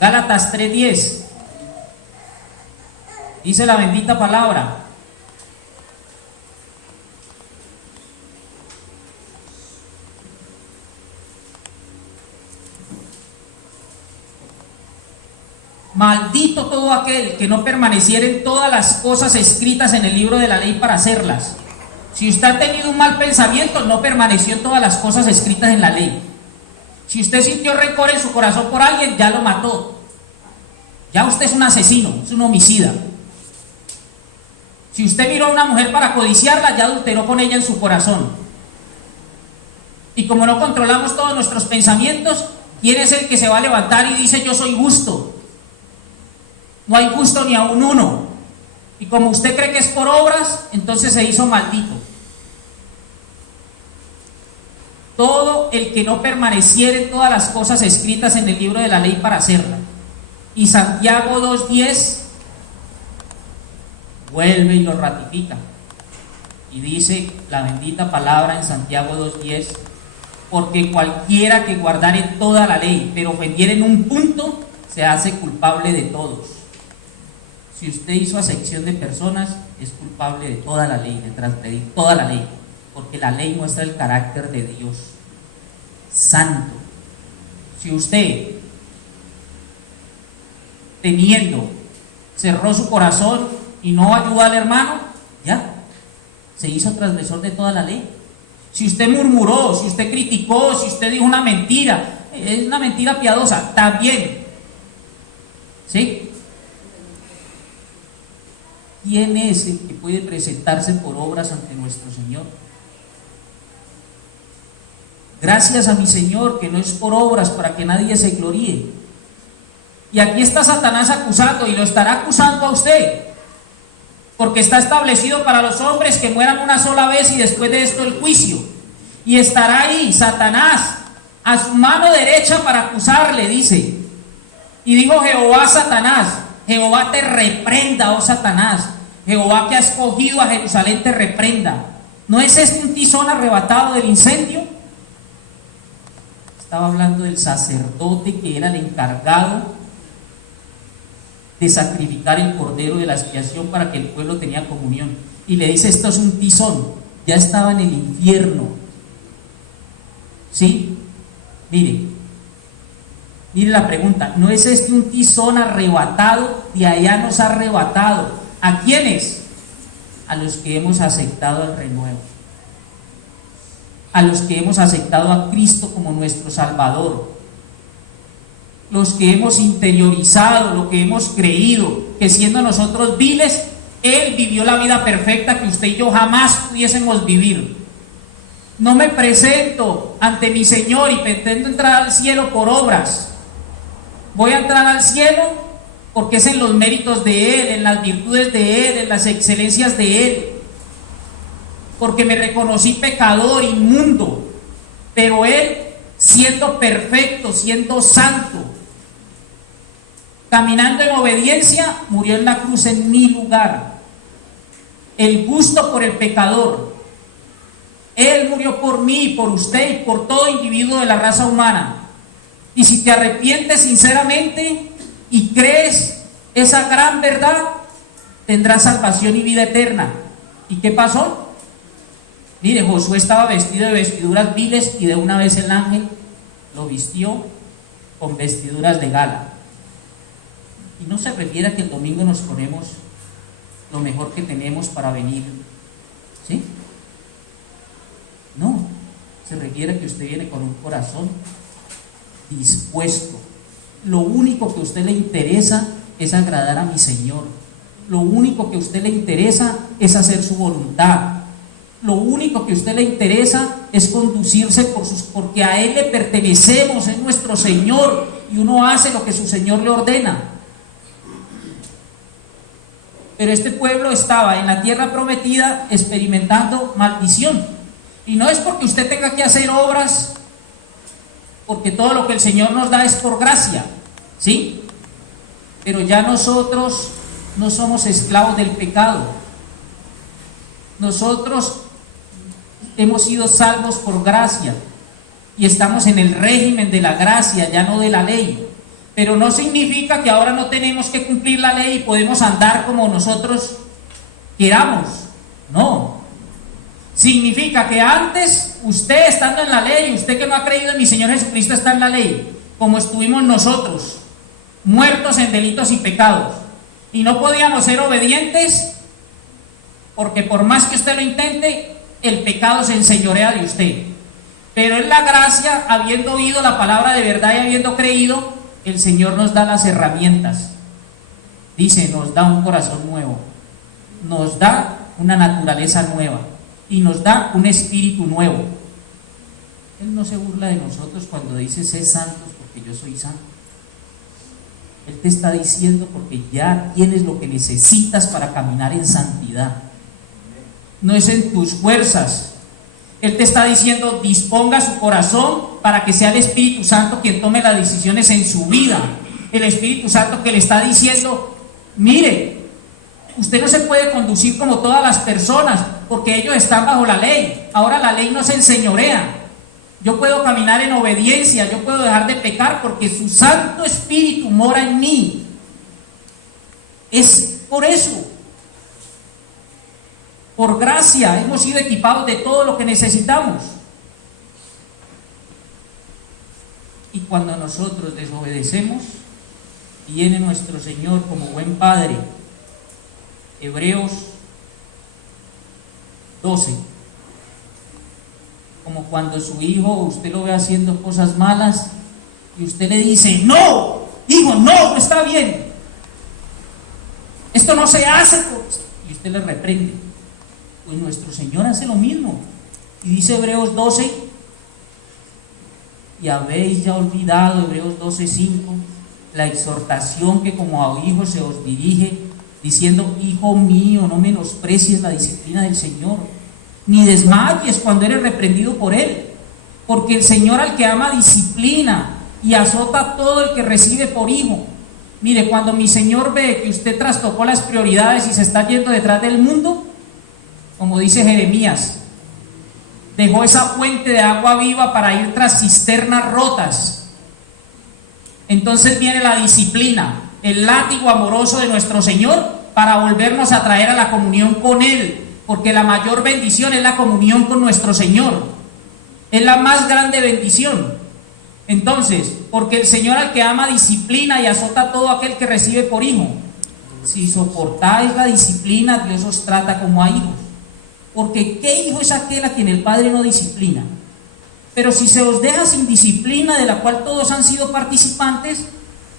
Gálatas 3:10. Dice la bendita palabra: maldito todo aquel que no permaneciera en todas las cosas escritas en el libro de la ley para hacerlas. Si usted ha tenido un mal pensamiento, no permaneció en todas las cosas escritas en la ley. Si usted sintió rencor en su corazón por alguien, ya lo mató. Ya usted es un asesino, es un homicida. Si usted miró a una mujer para codiciarla, ya adulteró con ella en su corazón. Y como no controlamos todos nuestros pensamientos, ¿quién es el que se va a levantar y dice yo soy justo? No hay justo ni a un uno. Y como usted cree que es por obras, entonces se hizo maldito. Todo el que no permaneciera en todas las cosas escritas en el libro de la ley para hacerla. Y Santiago 2:10 vuelve y lo ratifica. Y dice la bendita palabra en Santiago 2:10: porque cualquiera que guardare toda la ley, pero ofendiera en un punto, se hace culpable de todos. Si usted hizo acepción de personas, es culpable de toda la ley, de transgredir toda la ley, porque la ley muestra el carácter de Dios santo. Si usted, teniendo, cerró su corazón y no ayudó al hermano, ya, se hizo transgresor de toda la ley. Si usted murmuró, si usted criticó, si usted dijo una mentira, es una mentira piadosa, también, ¿sí? ¿Quién es el que puede presentarse por obras ante nuestro Señor? Gracias a mi Señor, que no es por obras para que nadie se gloríe. Y aquí está Satanás acusando, y lo estará acusando a usted, porque está establecido para los hombres que mueran una sola vez y después de esto el juicio. Y estará ahí Satanás a su mano derecha para acusarle, dice. Y dijo Jehová a Satanás: Jehová te reprenda, oh Satanás. Jehová que ha escogido a Jerusalén te reprenda. ¿No es este un tizón arrebatado del incendio? Estaba hablando del sacerdote que era el encargado de sacrificar el cordero de la expiación para que el pueblo tenía comunión. Y le dice: esto es un tizón, ya estaba en el infierno. ¿Sí? Mire la pregunta: ¿no es este un tizón arrebatado? De allá nos ha arrebatado. ¿A quiénes? A los que hemos aceptado el renuevo, a los que hemos aceptado a Cristo como nuestro Salvador, los que hemos interiorizado, lo que hemos creído, que siendo nosotros viles, Él vivió la vida perfecta que usted y yo jamás pudiésemos vivir. No me presento ante mi Señor y pretendo entrar al cielo por obras. Voy a entrar al cielo porque es en los méritos de Él, en las virtudes de Él, en las excelencias de Él, porque me reconocí pecador, inmundo, pero Él, siendo perfecto, siendo santo, caminando en obediencia, murió en la cruz en mi lugar. El gusto por el pecador. Él murió por mí, por usted y por todo individuo de la raza humana. Y si te arrepientes sinceramente y crees esa gran verdad, tendrás salvación y vida eterna. ¿Y qué pasó? Mire, Josué estaba vestido de vestiduras viles y de una vez el ángel lo vistió con vestiduras de gala. Y no se refiere a que el domingo nos ponemos lo mejor que tenemos para venir, ¿sí? No, se refiere a que usted viene con un corazón dispuesto. Lo único que a usted le interesa es agradar a mi Señor. Lo único que a usted le interesa es hacer su voluntad. Lo único que a usted le interesa es conducirse porque a Él le pertenecemos, es nuestro Señor, y uno hace lo que su Señor le ordena. Pero este pueblo estaba en la tierra prometida experimentando maldición. Y no es porque usted tenga que hacer obras, porque todo lo que el Señor nos da es por gracia, ¿sí? Pero ya nosotros no somos esclavos del pecado. Nosotros hemos sido salvos por gracia y estamos en el régimen de la gracia, ya no de la ley. Pero no significa que ahora no tenemos que cumplir la ley y podemos andar como nosotros queramos. No. Significa que antes, usted estando en la ley, usted que no ha creído en mi Señor Jesucristo está en la ley, como estuvimos nosotros, muertos en delitos y pecados, y no podíamos ser obedientes, porque por más que usted lo intente, el pecado se enseñorea de usted. Pero en la gracia, habiendo oído la palabra de verdad y habiendo creído, el Señor nos da las herramientas. Dice, nos da un corazón nuevo, nos da una naturaleza nueva y nos da un espíritu nuevo. Él no se burla de nosotros cuando dice: sé santos porque yo soy santo. Él te está diciendo porque ya tienes lo que necesitas para caminar en santidad. No es en tus fuerzas. Él te está diciendo: disponga su corazón para que sea el Espíritu Santo quien tome las decisiones en su vida. El Espíritu Santo que le está diciendo: mire, usted no se puede conducir como todas las personas porque ellos están bajo la ley. Ahora la ley no se enseñorea. Yo puedo caminar en obediencia, yo puedo dejar de pecar porque su Santo Espíritu mora en mí. Es por eso. Por gracia hemos sido equipados de todo lo que necesitamos. Y cuando nosotros desobedecemos, viene nuestro Señor como buen Padre. Hebreos 12. Como cuando su hijo, usted lo ve haciendo cosas malas y usted le dice: no, hijo, no está bien, esto no se hace, y usted le reprende. Pues nuestro Señor hace lo mismo. Y dice Hebreos 12: y habéis ya olvidado, Hebreos 12:5, la exhortación que como a hijos se os dirige, diciendo: hijo mío, no menosprecies la disciplina del Señor, ni desmayes cuando eres reprendido por Él, porque el Señor al que ama disciplina y azota a todo el que recibe por hijo. Mire, cuando mi Señor ve que usted trastocó las prioridades y se está yendo detrás del mundo, como dice Jeremías, dejó esa fuente de agua viva para ir tras cisternas rotas. Entonces viene la disciplina, el látigo amoroso de nuestro Señor para volvernos a traer a la comunión con Él, porque la mayor bendición es la comunión con nuestro Señor, es la más grande bendición. Entonces, porque el Señor al que ama disciplina y azota a todo aquel que recibe por hijo. Si soportáis la disciplina, Dios os trata como a hijos. Porque ¿qué hijo es aquel a quien el Padre no disciplina? Pero si se os deja sin disciplina, de la cual todos han sido participantes,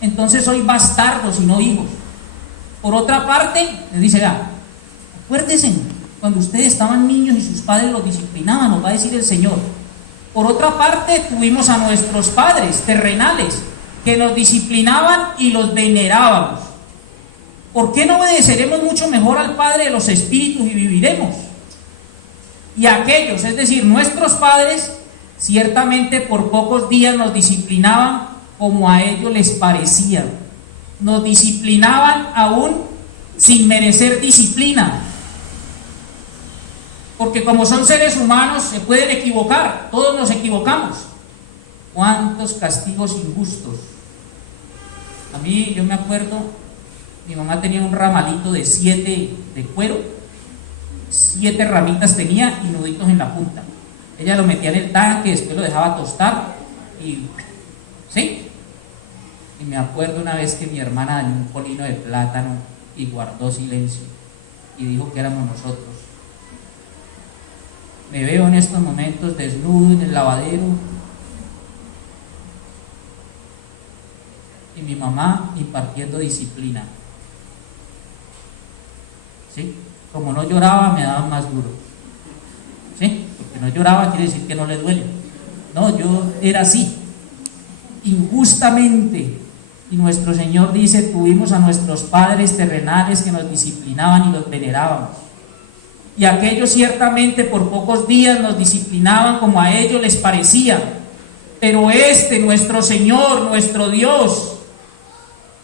entonces sois bastardos y no hijos. Por otra parte, les dice: acuérdense, cuando ustedes estaban niños y sus padres los disciplinaban, nos va a decir el Señor. Por otra parte, tuvimos a nuestros padres terrenales que nos disciplinaban y los venerábamos. ¿Por qué no obedeceremos mucho mejor al Padre de los Espíritus y viviremos? Y aquellos, es decir, nuestros padres, ciertamente por pocos días nos disciplinaban como a ellos les parecía. Nos disciplinaban aún sin merecer disciplina. Porque como son seres humanos, se pueden equivocar, todos nos equivocamos. ¿Cuántos castigos injustos? A mí, yo me acuerdo, mi mamá tenía un ramalito de 7 de cuero, 7 ramitas tenía y nuditos en la punta. Ella lo metía en el tanque, después lo dejaba tostar y ¿sí? Y me acuerdo una vez que mi hermana dañó un polino de plátano y guardó silencio y dijo que éramos nosotros. Me veo en estos momentos desnudo en el lavadero y mi mamá impartiendo disciplina. ¿Sí? Como no lloraba, me daban más duro. ¿Sí? Porque no lloraba quiere decir que no le duele. No, yo era así, injustamente. Y nuestro Señor dice: tuvimos a nuestros padres terrenales que nos disciplinaban y los venerábamos. Y aquellos ciertamente por pocos días nos disciplinaban como a ellos les parecía. Pero nuestro Señor, nuestro Dios,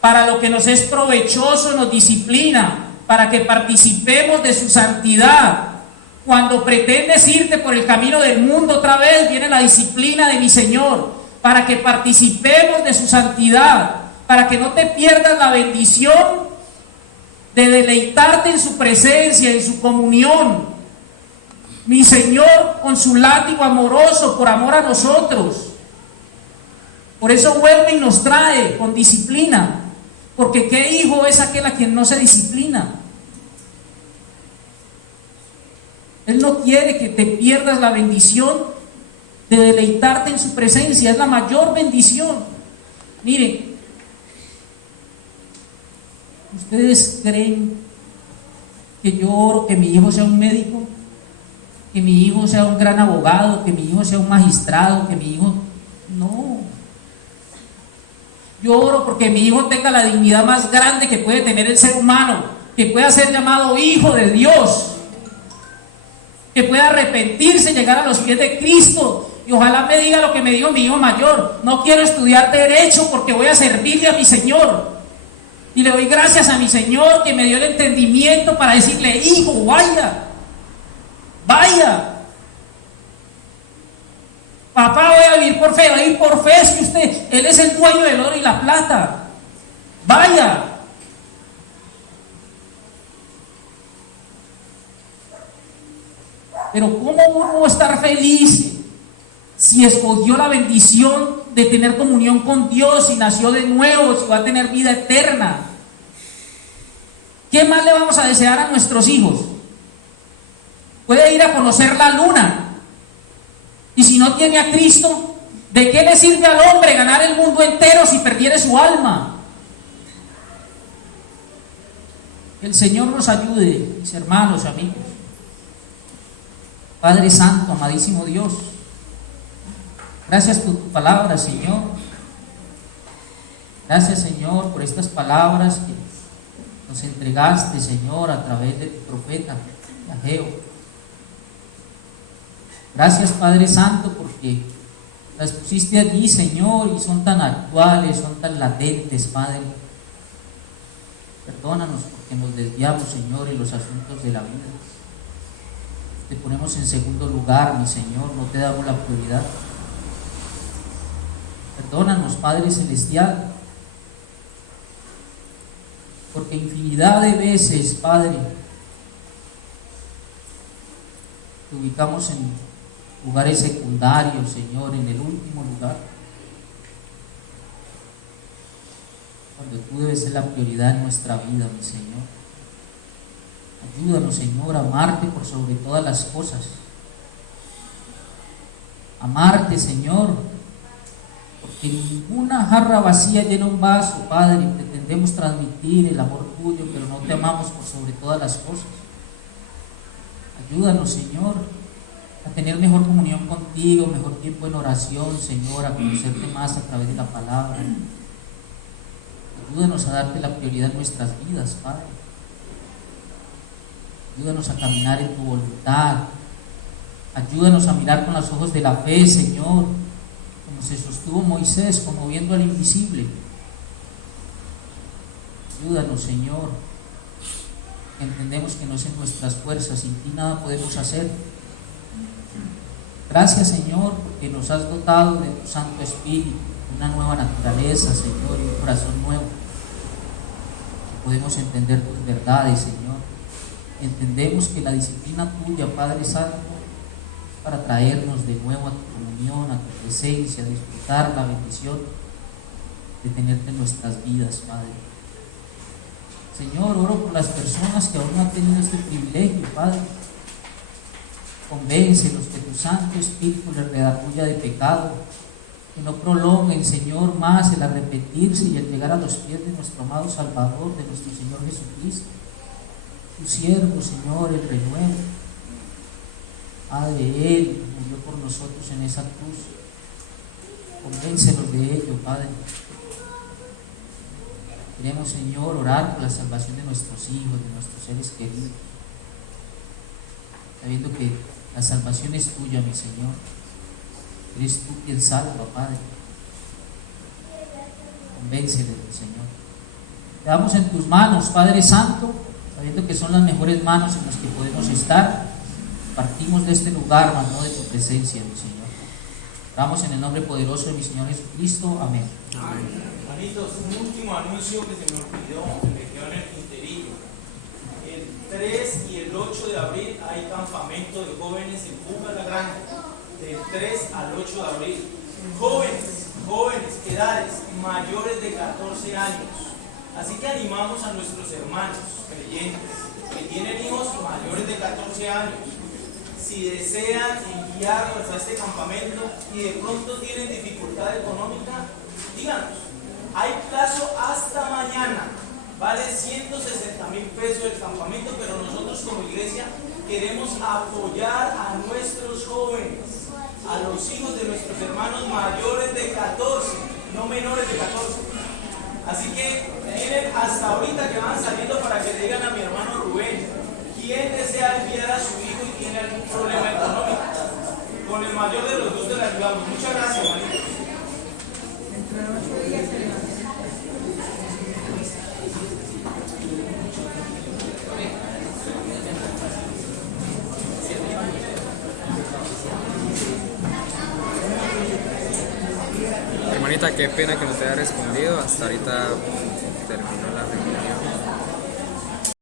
para lo que nos es provechoso nos disciplina, para que participemos de su santidad. Cuando pretendes irte por el camino del mundo otra vez, viene la disciplina de mi Señor, para que participemos de su santidad, para que no te pierdas la bendición de deleitarte en su presencia, en su comunión. Mi Señor con su látigo amoroso por amor a nosotros. Por eso vuelve y nos trae con disciplina, porque ¿qué hijo es aquel a quien no se disciplina? Él no quiere que te pierdas la bendición de deleitarte en su presencia, es la mayor bendición. Miren, ¿ustedes creen que yo oro que mi hijo sea un médico? ¿Que mi hijo sea un gran abogado? ¿Que mi hijo sea un magistrado? ¿Que mi hijo...? No. Yo oro porque mi hijo tenga la dignidad más grande que puede tener el ser humano, que pueda ser llamado hijo de Dios, que pueda arrepentirse, llegar a los pies de Cristo. Y ojalá me diga lo que me dijo mi hijo mayor: no quiero estudiar derecho porque voy a servirle a mi Señor. Y le doy gracias a mi Señor que me dio el entendimiento para decirle: hijo, vaya, papá, voy a vivir por fe. Va a ir por fe, es que Él es el dueño del oro y la plata. Vaya. Pero ¿cómo uno va a estar feliz si escogió la bendición de tener comunión con Dios y nació de nuevo, si va a tener vida eterna? ¿Qué más le vamos a desear a nuestros hijos? Puede ir a conocer la luna, y si no tiene a Cristo, ¿de qué le sirve al hombre ganar el mundo entero si perdiere su alma? Que el Señor nos ayude, mis hermanos, amigos. Padre Santo, amadísimo Dios, gracias por tu palabra, Señor. Gracias, Señor, por estas palabras que nos entregaste, Señor, a través de tu profeta Ageo. Gracias, Padre Santo, porque las pusiste allí, Señor, y son tan actuales, son tan latentes, Padre. Perdónanos porque nos desviamos, Señor, en los asuntos de la vida. Te ponemos en segundo lugar, mi Señor, no te damos la prioridad. Perdónanos, Padre Celestial, porque infinidad de veces, Padre, te ubicamos en lugares secundarios, Señor, en el último lugar, cuando tú debes ser la prioridad en nuestra vida, mi Señor. Ayúdanos, Señor, a amarte por sobre todas las cosas. Amarte, Señor, porque ninguna jarra vacía llena un vaso, Padre. Pretendemos transmitir el amor tuyo, pero no te amamos por sobre todas las cosas. Ayúdanos, Señor, a tener mejor comunión contigo, mejor tiempo en oración, Señor, a conocerte más a través de la palabra. Ayúdanos a darte la prioridad en nuestras vidas, Padre. Ayúdanos a caminar en tu voluntad. Ayúdanos a mirar con los ojos de la fe, Señor, como se sostuvo Moisés, como viendo al invisible. Ayúdanos, Señor. Entendemos que no es en nuestras fuerzas, sin ti nada podemos hacer. Gracias, Señor, porque nos has dotado de tu Santo Espíritu, una nueva naturaleza, Señor, y un corazón nuevo. Podemos entender tus verdades, Señor. Y entendemos que la disciplina tuya, Padre Santo, es para traernos de nuevo a tu comunión, a tu presencia, a disfrutar la bendición de tenerte en nuestras vidas, Padre. Señor, oro por las personas que aún no han tenido este privilegio, Padre. Convéncelos que tu Santo Espíritu les redarguya de pecado, que no prolonguen, Señor, más el arrepentirse y el llegar a los pies de nuestro amado Salvador, de nuestro Señor Jesucristo. Tu siervo, Señor, el renuevo. Padre, Él murió por nosotros en esa cruz. Convéncelos de ello, Padre. Queremos, Señor, orar por la salvación de nuestros hijos, de nuestros seres queridos, sabiendo que la salvación es tuya, mi Señor. Eres tú quien salva, Padre. Convénceles, mi Señor. Te damos en tus manos, Padre Santo, sabiendo que son las mejores manos en las que podemos estar. Partimos de este lugar, mas no de tu presencia, mi Señor. Oramos en el nombre poderoso de mi Señor Jesucristo. Amén. Hermanitos, un último anuncio que se me olvidó, me quedó en el tinterillo. El 3 y el 8 de abril hay campamento de jóvenes en Puga la Grande, del 3 al 8 de abril. Jóvenes, edades mayores de 14 años. Así que animamos a nuestros hermanos creyentes que tienen hijos mayores de 14 años. Si desean enviarlos a este campamento y de pronto tienen dificultad económica, díganos. Hay plazo hasta mañana. Vale 160,000 pesos el campamento, pero nosotros como iglesia queremos apoyar a nuestros jóvenes, a los hijos de nuestros hermanos mayores de 14, no menores de 14. Así que tienen hasta ahorita que van saliendo para que le digan a mi hermano Rubén, ¿quién desea enviar a su hijo y tiene algún problema económico? Con el mayor de los dos le ayudamos. Muchas gracias, hermanito. Hermanita, qué pena que no te haya respondido. Hasta ahorita